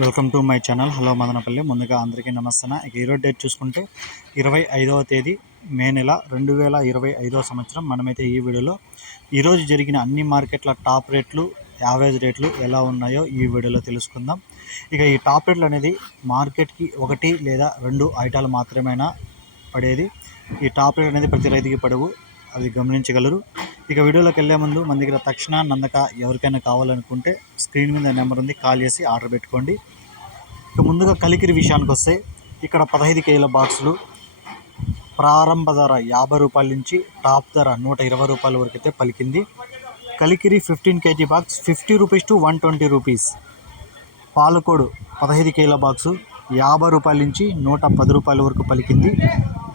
Welcome to my channel. Hello Madanapalle. ముందుగా అందరికీ నమస్తే ఇక ఈరోజు డేట్ చూసుకుంటే ఇరవై ఐదవ తేదీ మే నెల రెండు వేల ఇరవై ఐదవ సంవత్సరం. మనమైతే ఈ వీడియోలో ఈరోజు జరిగిన అన్ని మార్కెట్ల టాప్ రేట్లు యావరేజ్ రేట్లు ఎలా ఉన్నాయో ఈ వీడియోలో తెలుసుకుందాం. ఇక ఈ టాప్ రేట్లు అనేది మార్కెట్కి ఒకటి లేదా రెండు ఐటాలు మాత్రమేనా పడేది. ఈ టాప్ రేట్ అనేది ప్రతి రైతుకి పడవు. అది గమనించగలరు. ఇక వీడియోలోకి వెళ్ళే ముందు మన దగ్గర తక్షణ నందక ఎవరికైనా కావాలనుకుంటే స్క్రీన్ మీద నెంబర్ ఉంది కాల్ చేసి ఆర్డర్ పెట్టుకోండి. ఇక ముందుగా కలికిరి విషయానికి వస్తే ఇక్కడ పదహైదు కేజీల బాక్సులు ప్రారంభ ధర యాభై రూపాయల నుంచి టాప్ ధర నూట ఇరవై రూపాయల వరకు అయితే పలికింది. Kalikiri fifteen KG box fifty rupees to one twenty rupees. Palakodu పదహైదు కేజీల బాక్సు యాభై రూపాయల నుంచి నూట పది రూపాయల వరకు పలికింది.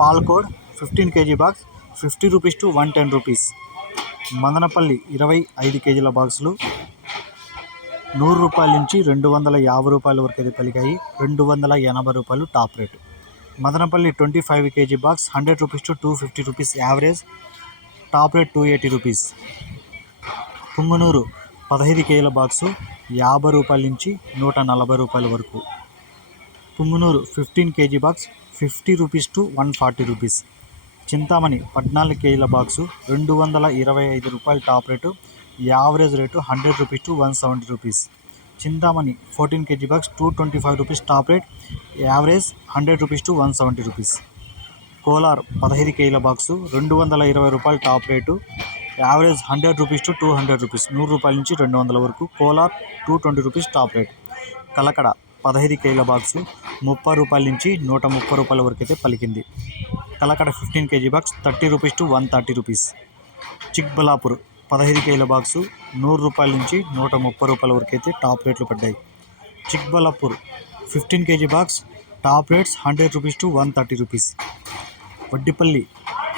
Palakode fifteen KG box fifty rupees to one ten rupees. Madanapalle ఇరవై ఐదు కేజీల బాక్సులు నూరు రూపాయల నుంచి రెండు వందల యాభై రూపాయల వరకు అయితే పలికాయి. రెండు వందల ఎనభై రూపాయలు top rate. Madanapalle twenty five KG box hundred rupees to two fifty rupees average. Top rate two eighty rupees. Punganur పదహైదు కేజీల బాక్సు యాభై రూపాయల నుంచి నూట నలభై రూపాయల వరకు. Punganur fifteen kg box fifty rupees to one forty rupees. Chintamani పద్నాలుగు కేజీల బాక్సు రెండు వందల ఇరవై ఐదు రూపాయల top rate average rate hundred rupees to one seventy rupees. Chintamani fourteen kg box two twenty five rupees top rate average hundred rupees to one seventy rupees. Kolar పదహైదు కేజీల box రెండు వందల ఇరవై రూపాయల top rate average hundred rupees to two hundred rupees నూరు రూపాయల నుంచి రెండు వందల వరకు Kolar two twenty rupees top rate. Kalakada పదహైదు కేజీల బాక్సు ముప్పై రూపాయల నుంచి నూట ముప్పై రూపాయల వరకు అయితే పలికింది. Kalakada fifteen kg box thirty rupees to one thirty rupees. Chikballapur పదహైదు కేజీల బాక్సు నూరు రూపాయల నుంచి నూట ముప్పై రూపాయల వరకు అయితే టాప్ రేట్లు పడ్డాయి. Chikballapur fifteen kg box top rates hundred rupees to one thirty rupees. Vaddipalli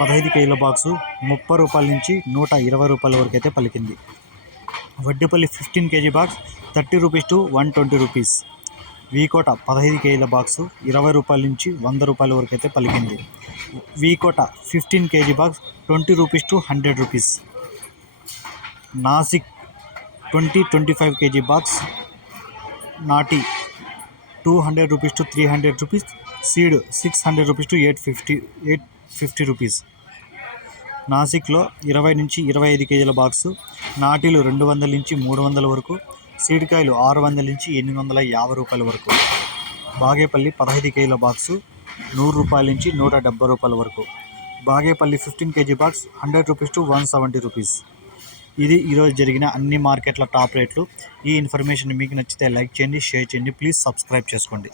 పదహైదు కేజీల బాక్సు ముప్పై రూపాయల నుంచి నూట ఇరవై రూపాయల వరకు అయితే పలికింది. Vaddipalli fifteen kg box thirty rupees to one twenty rupees. V Kota పదహైదు కేజీల బాక్సు ఇరవై రూపాయల నుంచి వంద రూపాయల వరకు అయితే పలికింది. V Kota fifteen kg box twenty rupees to hundred rupees. Nashik twenty twenty five kg box నాటి two hundred rupees to three hundred rupees. Seed six hundred rupees to eight fifty eight fifty rupees. నాసిక్లో ఇరవై నుంచి ఇరవై ఐదు కేజీల box నాటిలు రెండు వందల నుంచి మూడు వందల వరకు సీడికాయలు ఆరు వందల నుంచి ఎనిమిది వందల యాభై రూపాయల వరకు. బాగేపల్లి పదహైదు కేజీల బాక్సు నూరు రూపాయల నుంచి నూట డెబ్బై రూపాయల వరకు. Bagepalli fifteen kg box hundred rupees to one seventy rupees. ఇది ఈరోజు జరిగిన అన్ని మార్కెట్ల టాప్ రేట్లు. ఈ ఇన్ఫర్మేషన్ మీకు నచ్చితే లైక్ చేయండి షేర్ చేయండి ప్లీజ్ సబ్స్క్రైబ్ చేసుకోండి.